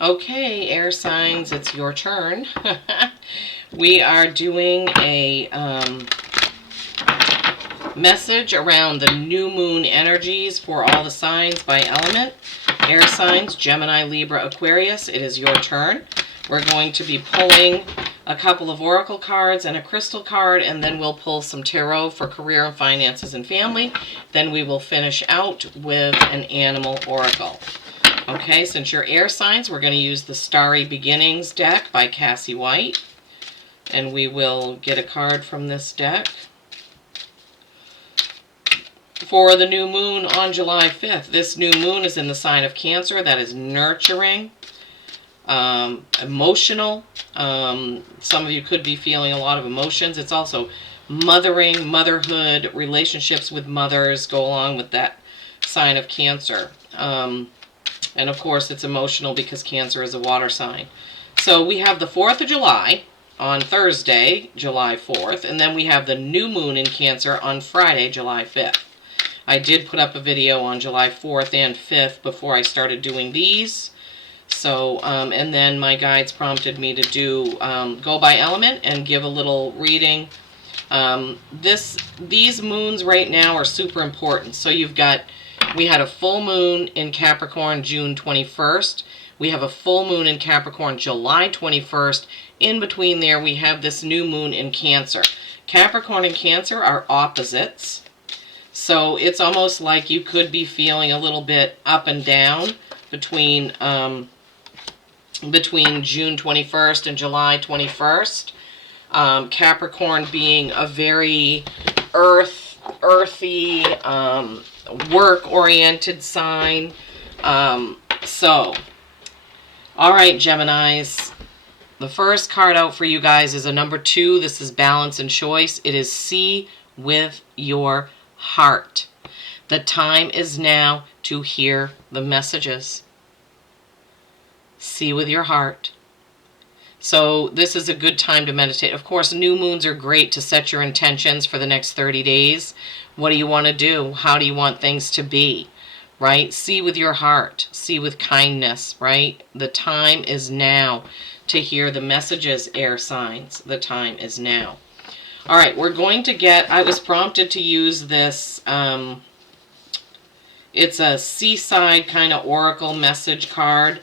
Okay, air signs, it's your turn. We are doing a message around the new moon energies for all the signs by element. Air signs, Gemini, Libra, Aquarius, it is your turn. We're going to be pulling a couple of oracle cards and a crystal card, and then we'll pull some tarot for career and finances and family. Then we will finish out with an animal oracle. Okay, since you're air signs, we're going to use the Starry Beginnings deck by Cassie White. And we will get a card from this deck. For the new moon on July 5th, this new moon is in the sign of Cancer. That is nurturing, emotional. Some of you could be feeling a lot of emotions. It's also mothering, motherhood, relationships with mothers go along with that sign of Cancer. And of course, it's emotional because Cancer is a water sign. So we have the 4th of July on Thursday, July 4th, and then we have the new moon in Cancer on Friday, July 5th. I did put up a video on July 4th and 5th before I started doing these. So, and then my guides prompted me to do go by element and give a little reading. These moons right now are super important. So we had a full moon in Capricorn June 21st. We have a full moon in Capricorn July 21st. In between there, we have this new moon in Cancer. Capricorn and Cancer are opposites. So it's almost like you could be feeling a little bit up and down between June 21st and July 21st. Capricorn being a very earthy, work-oriented sign. All right, Geminis. The first card out for you guys is a number 2. This is balance and choice. It is see with your heart. The time is now to hear the messages. See with your heart. So this is a good time to meditate. Of course, new moons are great to set your intentions for the next 30 days. What do you want to do? How do you want things to be? Right? See with your heart. See with kindness, right? The time is now to hear the messages, air signs. The time is now. All right, we're going to I was prompted to use this, it's a seaside kind of oracle message card,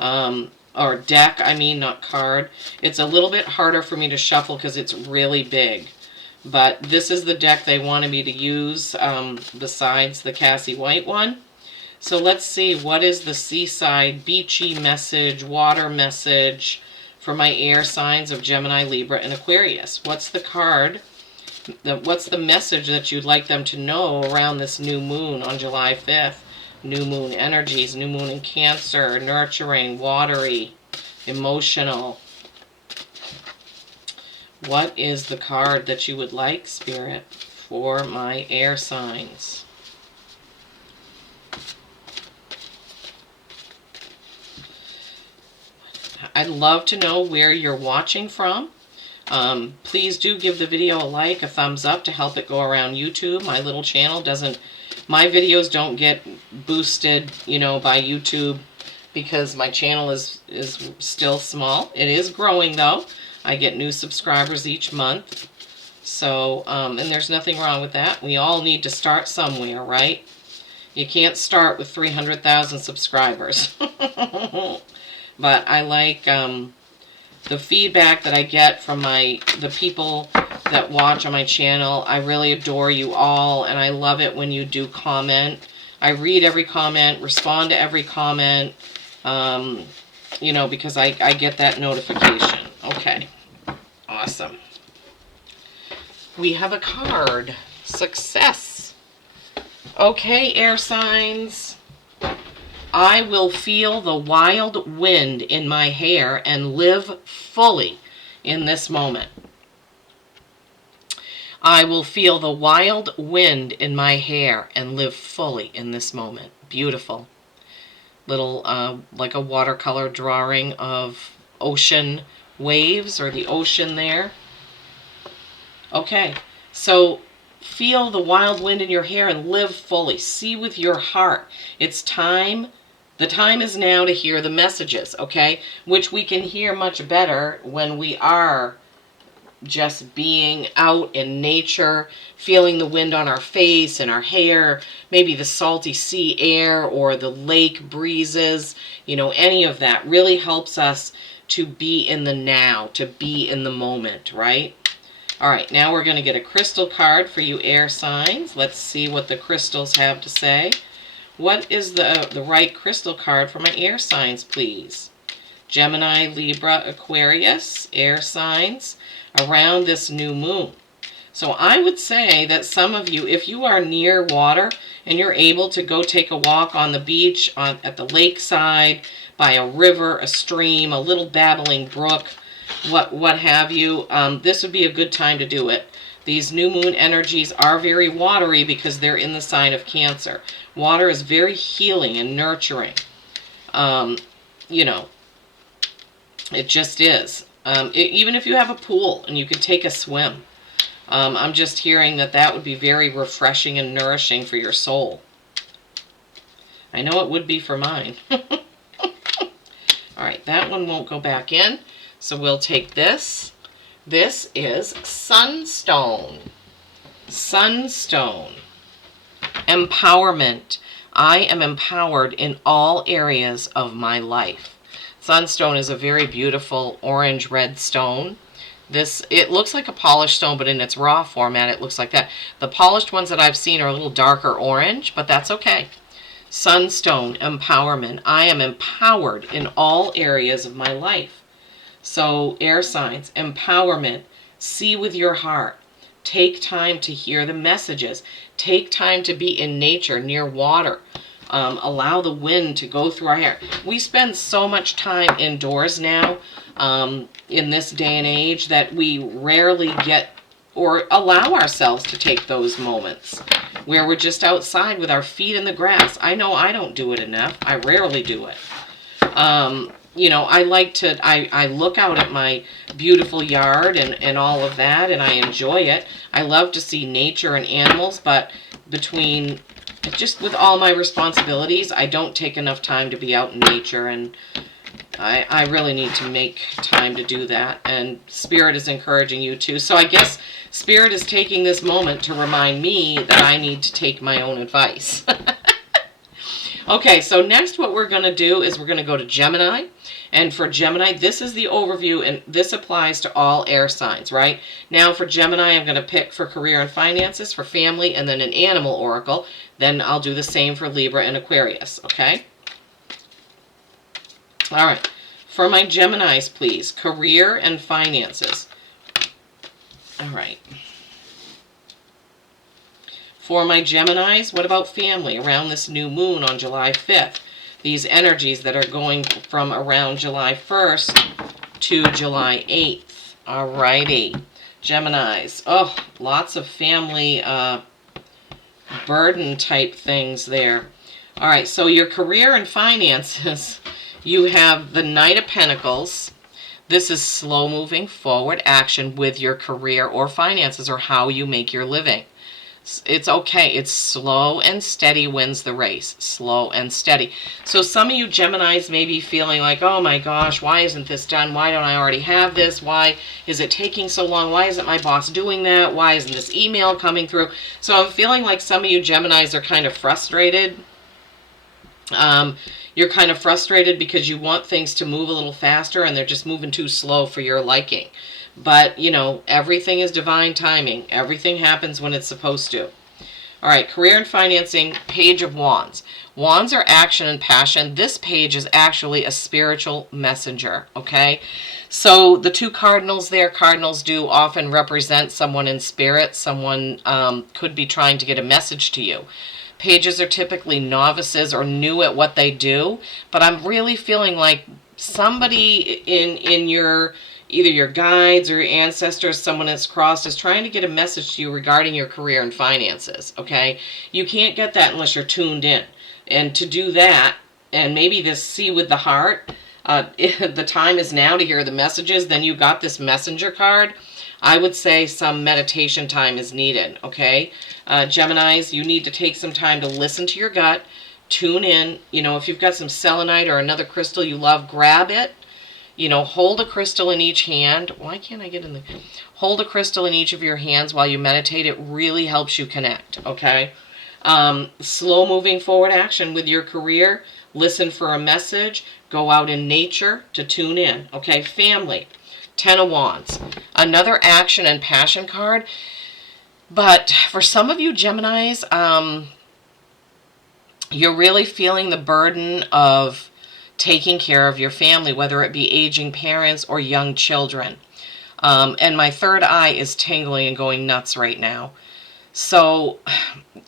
or deck, I mean, not card. It's a little bit harder for me to shuffle because it's really big. But this is the deck they wanted me to use, besides the Cassie White one. So let's see, what is the seaside, beachy message, water message for my air signs of Gemini, Libra, and Aquarius? What's the card? What's the message that you'd like them to know around this new moon on July 5th? New moon energies, new moon in Cancer, nurturing, watery, emotional. What is the card that you would like, Spirit, for my air signs? I'd love to know where you're watching from. Please do give the video a like, a thumbs up to help it go around YouTube. My little channel my videos don't get boosted, by YouTube because my channel is still small. It is growing though. I get new subscribers each month. So, and there's nothing wrong with that. We all need to start somewhere, right? You can't start with 300,000 subscribers. But I like the feedback that I get from the people that watch on my channel. I really adore you all, and I love it when you do comment. I read every comment, respond to every comment, because I get that notification. Okay, awesome. We have a card. Success. Okay, air signs. I will feel the wild wind in my hair and live fully in this moment. I will feel the wild wind in my hair and live fully in this moment. Beautiful. Little, like a watercolor drawing of ocean waves or the ocean there. Okay, so feel the wild wind in your hair and live fully. See with your heart. It's time The time is now to hear the messages, okay? Which we can hear much better when we are just being out in nature, feeling the wind on our face and our hair, maybe the salty sea air or the lake breezes, you know, any of that really helps us to be in the now, to be in the moment, right? All right, now we're going to get a crystal card for you air signs. Let's see what the crystals have to say. What is the right crystal card for my air signs, please? Gemini, Libra, Aquarius, air signs around this new moon. So I would say that some of you, if you are near water and you're able to go take a walk on the beach, at the lakeside, by a river, a stream, a little babbling brook, what have you, this would be a good time to do it. These new moon energies are very watery because they're in the sign of Cancer. Water is very healing and nurturing. You know, it just is. Even if you have a pool and you could take a swim, I'm just hearing that that would be very refreshing and nourishing for your soul. I know it would be for mine. All right, that one won't go back in, so we'll take this. This is Sunstone. Sunstone. Empowerment. I am empowered in all areas of my life. Sunstone is a very beautiful orange-red stone. It looks like a polished stone, but in its raw format, it looks like that. The polished ones that I've seen are a little darker orange, but that's okay. Sunstone, empowerment. I am empowered in all areas of my life. So, air signs, empowerment. See with your heart. Take time to hear the messages. Take time to be in nature, near water. Allow the wind to go through our hair. We spend so much time indoors now in this day and age that we rarely get or allow ourselves to take those moments where we're just outside with our feet in the grass. I know I don't do it enough. I rarely do it. You know, I like to, I look out at my beautiful yard and all of that, and I enjoy it. I love to see nature and animals, but just with all my responsibilities, I don't take enough time to be out in nature, and I really need to make time to do that, and Spirit is encouraging you to. So I guess Spirit is taking this moment to remind me that I need to take my own advice. Okay, so next what we're going to do is we're going to go to Gemini. And for Gemini, this is the overview, and this applies to all air signs, right? Now for Gemini, I'm going to pick for career and finances, for family, and then an animal oracle. Then I'll do the same for Libra and Aquarius, okay? All right. For my Geminis, please, career and finances. All right. For my Geminis, what about family around this new moon on July 5th? These energies that are going from around July 1st to July 8th. All righty. Geminis. Oh, lots of family burden type things there. All right, so your career and finances, you have the Knight of Pentacles. This is slow moving forward action with your career or finances or how you make your living. It's okay. It's slow and steady wins the race. Slow and steady. So some of you Geminis may be feeling like, oh my gosh, why isn't this done? Why don't I already have this? Why is it taking so long? Why isn't my boss doing that? Why isn't this email coming through? So I'm feeling like some of you Geminis are kind of frustrated. You're kind of frustrated because you want things to move a little faster and they're just moving too slow for your liking. But, you know, everything is divine timing. Everything happens when it's supposed to. All right, career and financing, Page of Wands. Wands are action and passion. This page is actually a spiritual messenger, okay? So the two cardinals there, cardinals do often represent someone in spirit. Someone could be trying to get a message to you. Pages are typically novices or new at what they do, but I'm really feeling like somebody in your, either your guides or your ancestors, someone that's crossed, is trying to get a message to you regarding your career and finances, okay? You can't get that unless you're tuned in. And to do that, and maybe this see with the heart, if the time is now to hear the messages, then you got this messenger card. I would say some meditation time is needed, okay? Geminis, you need to take some time to listen to your gut, Tune in. You know, if you've got some selenite or another crystal you love, grab it. You know, hold a crystal in each hand. Why can't I get in the... Hold a crystal in each of your hands while you meditate. It really helps you connect, okay? Slow moving forward action with your career. Listen for a message. Go out in nature to tune in, okay? Family. 10 of Wands. Another action and passion card. But for some of you Geminis, you're really feeling the burden of taking care of your family, whether it be aging parents or young children. And my third eye is tingling and going nuts right now. So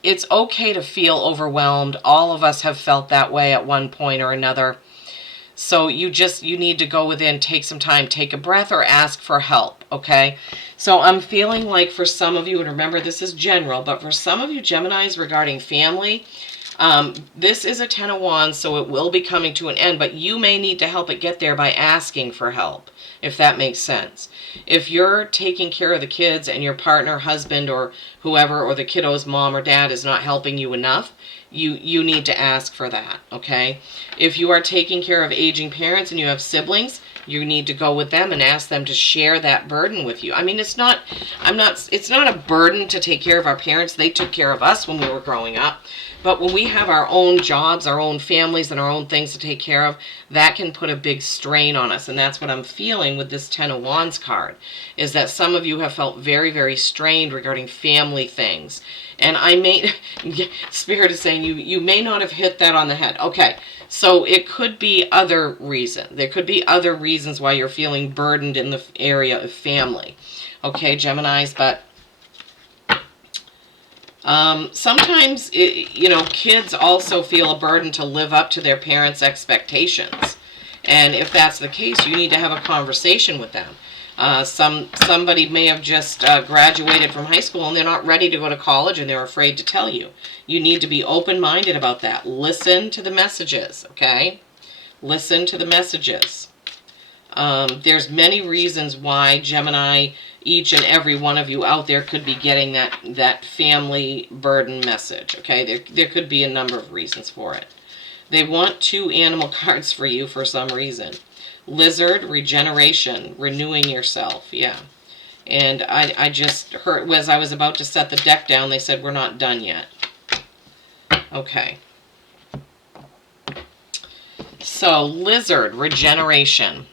it's okay to feel overwhelmed. All of us have felt that way at one point or another. So you need to go within, take some time, take a breath, or ask for help, okay? So I'm feeling like for some of you, and remember this is general, but for some of you Geminis regarding family, this is a 10 of Wands, so it will be coming to an end, but you may need to help it get there by asking for help, if that makes sense. If you're taking care of the kids and your partner, husband, or whoever, or the kiddo's mom or dad is not helping you enough, you need to ask for that, okay? If you are taking care of aging parents and you have siblings, you need to go with them and ask them to share that burden with you. I mean, it's not a burden to take care of our parents. They took care of us when we were growing up. But when we have our own jobs, our own families, and our own things to take care of, that can put a big strain on us. And that's what I'm feeling with this 10 of Wands card, is that some of you have felt very, very strained regarding family things. And Spirit is saying you may not have hit that on the head. Okay, so it could be other reason. There could be other reasons why you're feeling burdened in the area of family. Okay, Geminis, but sometimes, kids also feel a burden to live up to their parents' expectations. And if that's the case, you need to have a conversation with them. Somebody may have just graduated from high school and they're not ready to go to college and they're afraid to tell you. You need to be open-minded about that. Listen to the messages, okay? Listen to the messages. There's many reasons why Gemini, each and every one of you out there could be getting that family burden message, okay? There could be a number of reasons for it. They want 2 animal cards for you for some reason. Lizard, regeneration, renewing yourself, yeah. And I just heard, as I was about to set the deck down, they said we're not done yet. Okay. So, lizard, regeneration.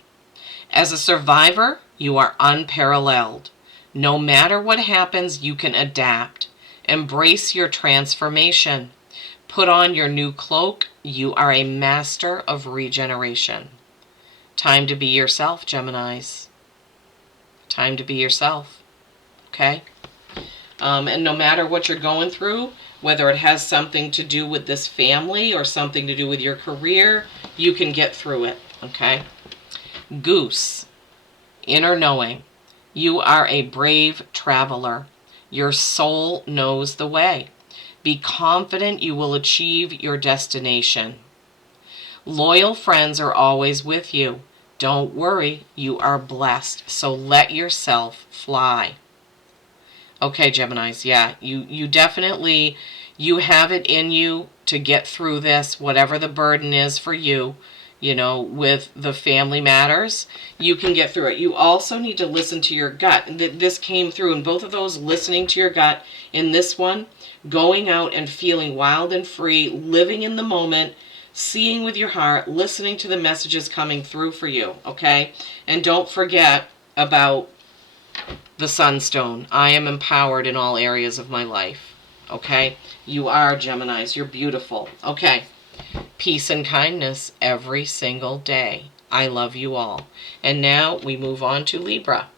As a survivor, you are unparalleled. No matter what happens, you can adapt. Embrace your transformation. Put on your new cloak. You are a master of regeneration. Time to be yourself, Geminis. Time to be yourself. Okay? And no matter what you're going through, whether it has something to do with this family or something to do with your career, you can get through it. Okay? Goose, inner knowing. You are a brave traveler. Your soul knows the way. Be confident you will achieve your destination. Loyal friends are always with you. Don't worry, you are blessed. So let yourself fly. Okay, Geminis, yeah, you definitely, you have it in you to get through this, whatever the burden is for you, with the family matters, you can get through it. You also need to listen to your gut. This came through in both of those, listening to your gut. In this one, going out and feeling wild and free, living in the moment, seeing with your heart, listening to the messages coming through for you, okay? And don't forget about the sunstone. I am empowered in all areas of my life, okay? You are, Geminis. You're beautiful. Okay. Peace and kindness every single day. I love you all. And now we move on to Libra.